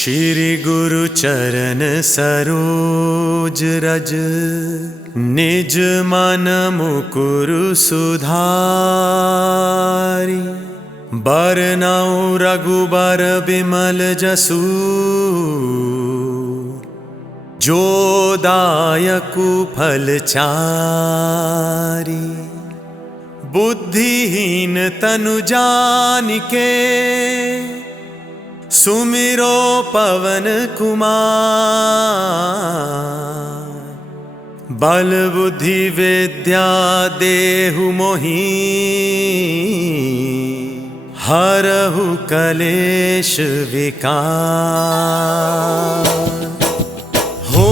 श्री गुरु चरण सरोज रज, निज मन मुकुरु सुधारि। बरनउँ रघुबर बिमल जसु, जो दायकु फल चारि। बुद्धिहीन तनु जानिके, सुमिरो पवन कुमार। बल बुद्धि विद्या देहु मोहि, हरहु कलेश विकार। हो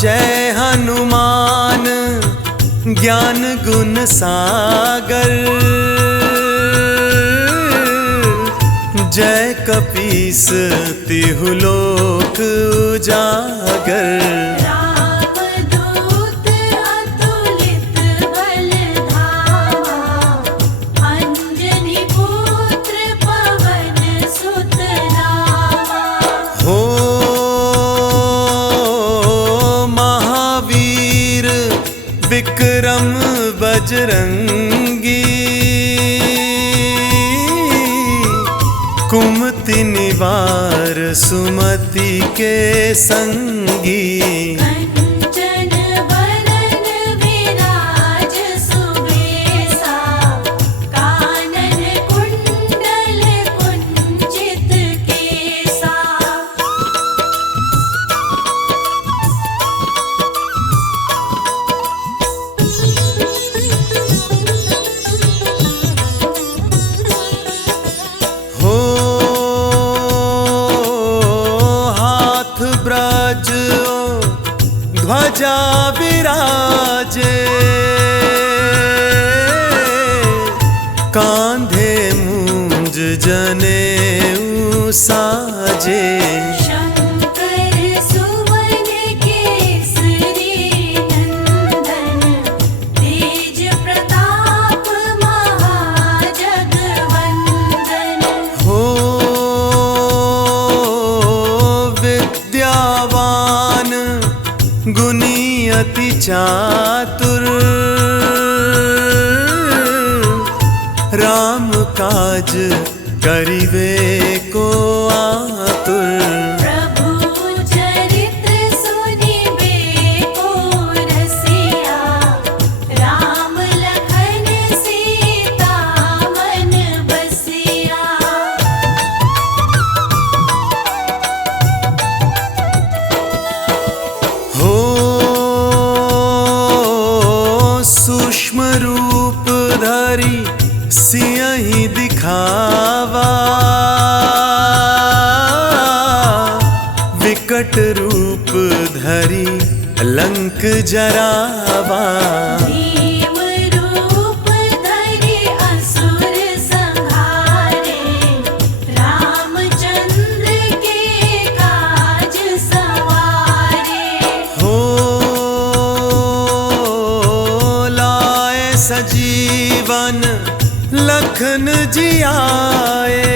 जय हनुमान ज्ञान गुण सागर, जय कपीस तिहु लोक उजागर। रामदूत अतुलित बल धामा, अंजनी पुत्र पवन सुत नामा। हो महावीर विक्रम बजरंगी, कुमति निवार सुमति के संगी। कंचन बरन विराज सुबेसा, कानन कुंडल कुंचित केसा। ब्रज ध्वजा विराजे, कांधे मूंज जनेऊ साजे। शंकर सुवन केसरी नंदन, तेज प्रताप महाजगवंदन। हो विद्यावान गुणी अति चातुर, राम काज करिवे को आतुर। प्रभु चरित्र सुनिबे को रसिया, राम लखन सीता मन बसिया। हो सूक्ष्म रूप धरि सियहि दिखावा, विकट रूप धरि लंक जरावा। भीम रूप धरि असुर संहारे, रामचंद्र के काज सवारे। हो लाए सजीवन लखन जियाए,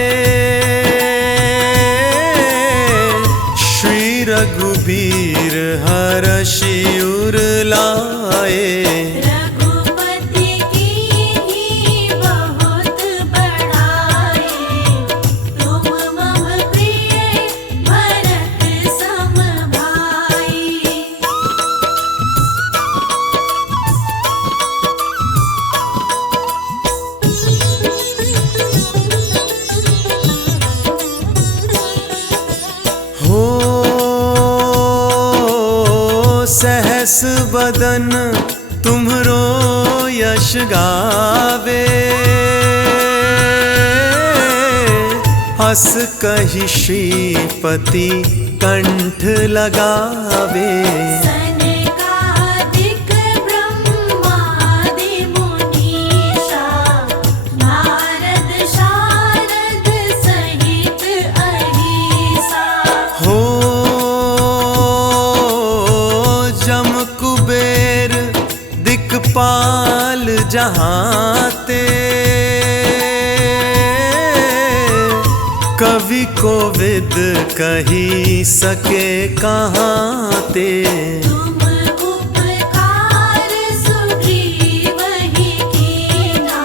श्री रघुबीर हरषि उर लाए। रघुपति कीन्ही बहुत बड़ाई, तुम मम प्रिय भरत सम भाई। हो सहस बदन तुम्हरो यश गावे, हस कहि श्रीपति कंठ लगावे। सनकादिक ब्रह्मादि मुनीषा, नारद शारद सहित अहीसा। हो जम कुबेर दिक्पाल जहाते, कवि कोविद कही सके कहाँ ते। तुम उपकार सुग्रीव ही कीना,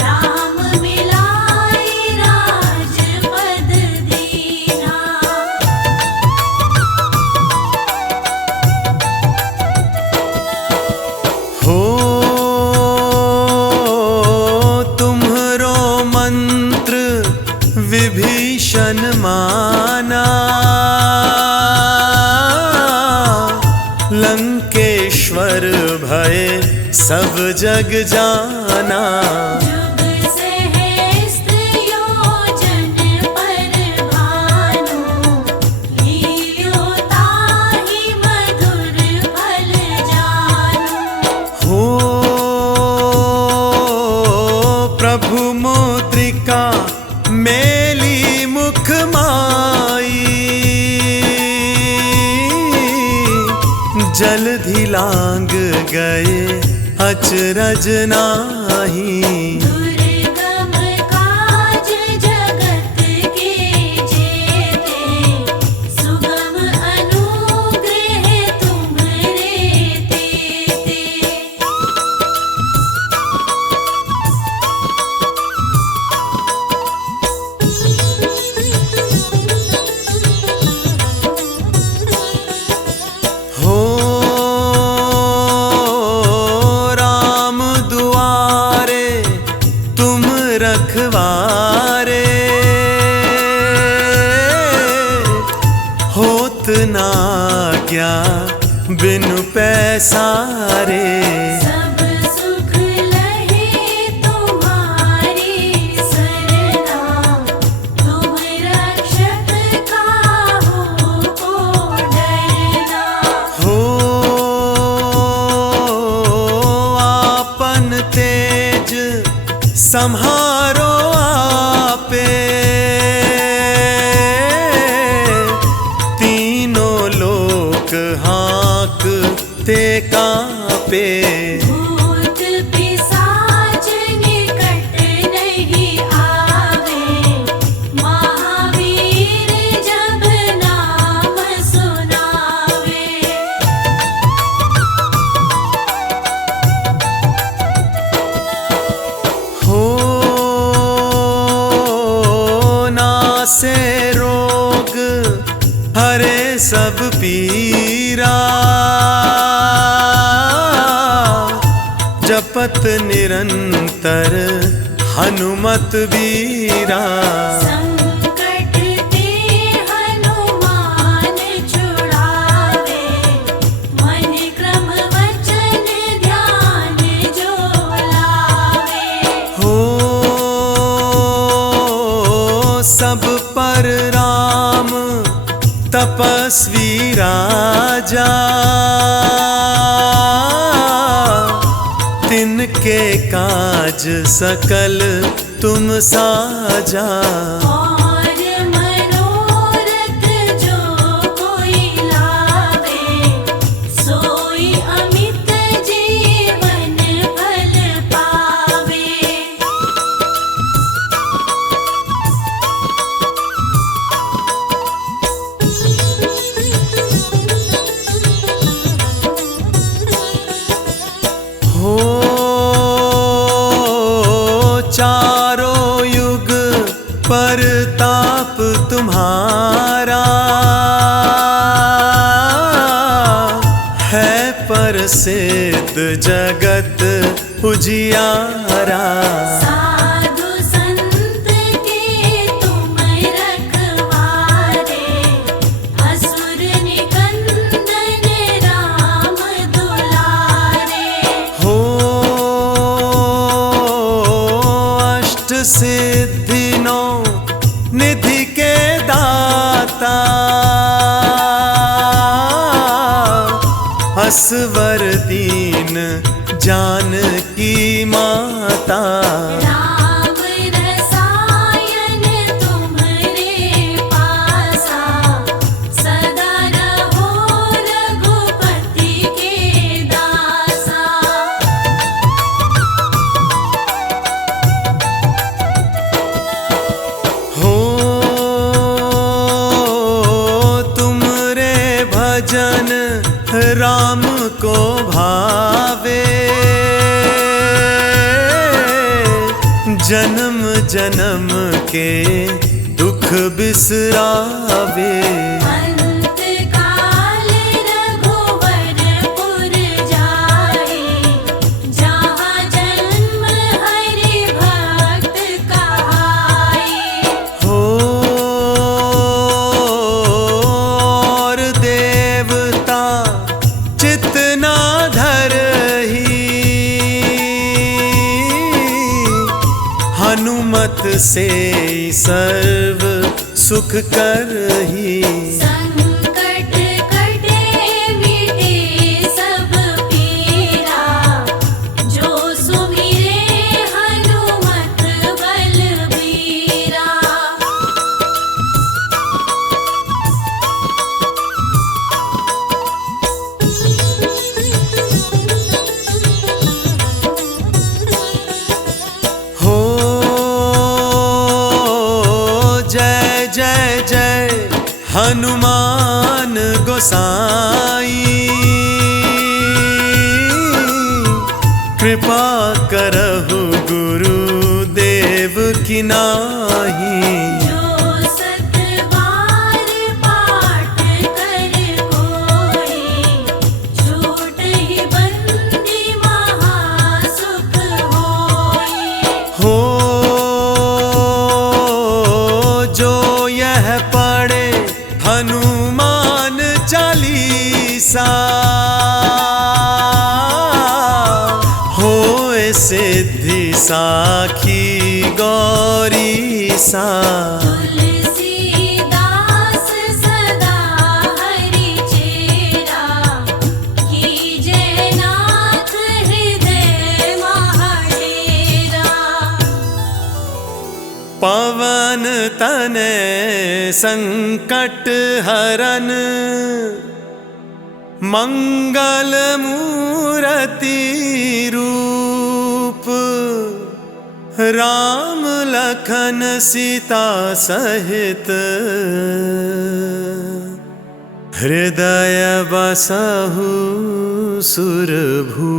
राम मिलाई राजपद दीना। हो तुम्हरो मंत्र विभीषण माना, लंकेश्वर भय सब जग जाना। जुग सहस्त्र योजन पर भानु, लील्यो ताहि मधुर फल जानु। हो प्रभु मुद्रिका मेली मुख माई, जलधि लांग गए अचरज नाही। दुर्गम काज जगत के जेते, सुगम अनुग्रह तुम्हरे तेते। हो राम दुआरे तुम रखवारे, होत ना क्या बिनु पैसारे। सब सुख लहे तुम्हारी सरना, तुम रक्षक काहू को डरना। हो आपन तेज सम्हारो आपे, तीनों लोक हाँकते कांपे। भूत पिशाच निकट नहीं आवे, महावीर जब नाम सुनावे। हो नासे रोग हरे सब पीरा, जपत निरंतर हनुमत बीरा। संकट ते हनुमान छुड़ावे, मन क्रम वचन ध्यान जो लावे। हो सब पर राम तपस्वी राजा, तिनके काज सकल तुम साजा। और मनोरथ जो कोई लावे, सोई अमित जीवन फल पावे। हो चारों युग परताप तुम्हारा, है प्रसिद्ध जगत उजियारा। साधु संत के तुम रखवारे, असुर निकंदन राम दुलारे। हो अष्ट सिद्धि नौ निधि के दाता, असवर दीन जानकी माता। राम रसायन तुम्हरे पासा, सदा रहो रघुपति के दासा। हो भजन राम को भावे, जन्म जन्म के दुख बिसरावे। अंत काल रघुवरपुर जाए, जहाँ जन्म हरि भक्त कहाए। हो और देवता चितना धरही, हनुमत से सर्व सुख करही। संकट कटे मिटे सब पीरा, जो सुमिरे हनुमत बलबीरा। हो जय जय जय हनुमान गोसाई, कृपा करहु गुरुदेव की नाहीं। जो सत बार पाठ कर कोई, छूटहि बंदी महासुख होई। हो जो यह पढ़े हनुमान चालीसा, होए सिद्धि साखी गौरीसा। तुलसीदास सदा हरि चेरा, कीजे नाथ हृदय महाडेरा। पवन तनय संकट हरन, मंगल मूरति रूप। राम लखन सीता सहित, हृदय बसहु सुरभूप।